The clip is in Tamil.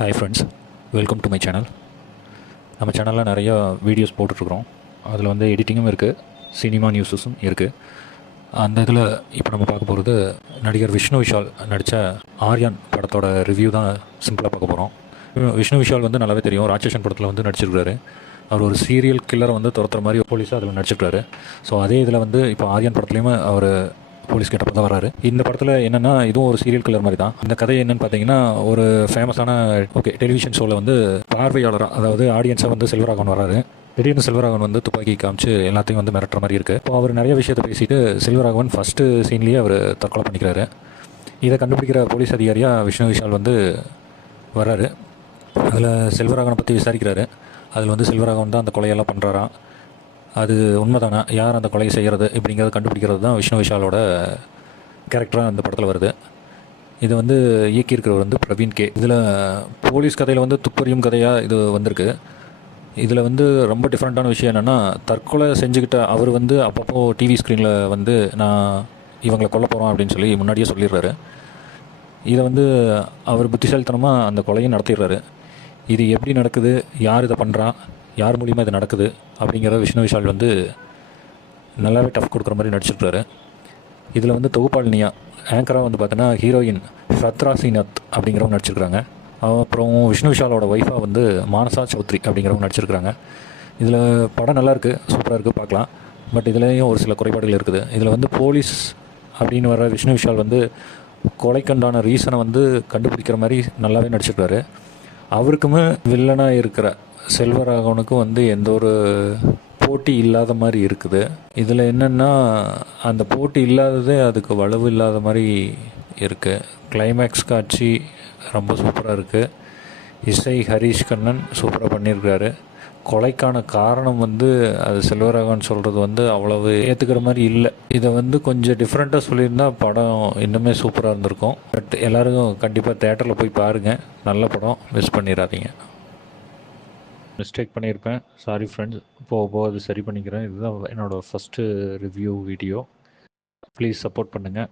Hi friends, welcome to my channel. நம்ம சேனலில் நிறையா வீடியோஸ் போட்டுட்ருக்குறோம். அதில் வந்து எடிட்டிங்கும் இருக்குது, சினிமா நியூஸஸும் இருக்குது. அந்த இதில் இப்போ நம்ம பார்க்க போகிறது நடிகர் விஷ்ணு விஷால் நடித்த ஆர்யான் படத்தோட ரிவ்யூ தான் சிம்பிளாக பார்க்க போகிறோம். விஷ்ணு விஷால் வந்து நல்லாவே தெரியும், ராட்சசன் படத்தில் வந்து நடிச்சிருக்காரு. அவர் ஒரு சீரியல் கில்லரை வந்து துரத்துற மாதிரி போலீஸாக அதில் நடிச்சிருக்காரு. ஸோ அதே இதில் வந்து இப்போ ஆர்யான் படத்துலேயுமே அவர் போலீஸ் கிட்ட தான் வராரு. இந்த படத்தில் என்னென்னா இதுவும் ஒரு சீரியல் கில்லர் மாதிரி தான். இந்த கதை என்னென்னு பார்த்தீங்கன்னா, ஒரு ஃபேமஸான டெலிவிஷன் ஷோவில் வந்து பார்வையாளராக, அதாவது ஆடியன்ஸாக வந்து செல்வராகவன் வராரு. திடீர்னு செல்வராகவன் வந்து துப்பாக்கி காமிச்சு எல்லாத்தையும் வந்து மிரட்டுற மாதிரி இருக்குது. இப்போ அவர் நிறைய விஷயத்தை பேசிட்டு செல்வராகவன் ஃபஸ்ட்டு சீன்லேயே அவர் தற்கொலை பண்ணிக்கிறாரு. இதை கண்டுபிடிக்கிற போலீஸ் அதிகாரியாக விஷ்ணு விஷால் வந்து வர்றாரு. அதில் செல்வராகவனை பற்றி விசாரிக்கிறாரு. அதில் வந்து செல்வராகவன் தான் அந்த கொலையெல்லாம் பண்ணுறாராம். அது உண்மைதானா, யார் அந்த கொலையை செய்கிறது இப்படிங்கிறத கண்டுபிடிக்கிறது தான் விஷ்ணு விஷாலோட கேரக்டராக அந்த படத்தில் வருது. இது வந்து இயக்கியிருக்கிறவர் வந்து பிரவீன் கே. இதில் போலீஸ் கதையில் வந்து துப்பறியும் கதையாக இது வந்திருக்கு. இதில் வந்து ரொம்ப டிஃப்ரெண்ட்டான விஷயம் என்னென்னா, தற்கொலை செஞ்சுக்கிட்ட அவர் வந்து அப்பப்போ டிவி ஸ்க்ரீனில் வந்து நான் இவங்களை கொல்ல போகிறோம் அப்படின்னு சொல்லி முன்னாடியே சொல்லிடுறாரு. இதை வந்து அவர் புத்திசாலித்தனமாக அந்த கொலையும் நடத்திடுறாரு. இது எப்படி நடக்குது, யார் இதை பண்ணுறா, யார் மூலியமாக இது நடக்குது அப்படிங்கிற விஷ்ணு விஷால் வந்து நல்லாவே டஃப் கொடுக்குற மாதிரி நடிச்சிருக்காரு. இதில் வந்து தொகுப்பாளினியா ஆங்கராக வந்து பார்த்தோன்னா ஹீரோயின் ஸ்ரத்ரா சீனத் அப்படிங்கிறவங்க நடிச்சிருக்கிறாங்க. அப்புறம் விஷ்ணு விஷாலோட ஒய்ஃபாக வந்து மானசா சௌத்ரி அப்படிங்கிறவங்க நடிச்சிருக்கிறாங்க. இதில் படம் நல்லாயிருக்கு, சூப்பராக இருக்குது, பார்க்கலாம். பட் இதுலேயும் ஒரு சில குறைபாடுகள் இருக்குது. இதில் வந்து போலீஸ் அப்படின்னு வர விஷ்ணு விஷால் வந்து கொலைக்கண்டான ரீசனை வந்து கண்டுபிடிக்கிற மாதிரி நல்லாவே நடிச்சிருக்காரு. அவருக்குமே வில்லனாக இருக்கிற செல்வராகவனுக்கும் வந்து எந்த ஒரு போட்டி இல்லாத மாதிரி இருக்குது. இதில் என்னென்னா, அந்த போட்டி இல்லாததே அதுக்கு வலுவு இல்லாத மாதிரி இருக்குது. கிளைமேக்ஸ் காட்சி ரொம்ப சூப்பராக இருக்குது. இசை ஹரிஷ் கண்ணன் சூப்பராக பண்ணியிருக்காரு. கொலைக்கான காரணம் வந்து அது செல்வராகவன் சொல்கிறது வந்து அவ்வளவு ஏற்றுக்கிற மாதிரி இல்லை. இதை வந்து கொஞ்சம் டிஃப்ரெண்ட்டாக சொல்லியிருந்தால் படம் இன்னுமே சூப்பராக இருந்திருக்கும். பட் எல்லோருக்கும் கண்டிப்பாக தேட்டரில் போய் பாருங்கள், நல்ல படம், மிஸ் பண்ணிடாதீங்க. மிஸ்டேக் பண்ணியிருப்பேன், சாரி ஃப்ரெண்ட்ஸ். போக அது சரி பண்ணிக்கிறேன். இதுதான் என்னோடய first review video. Please support பண்ணுங்கள்.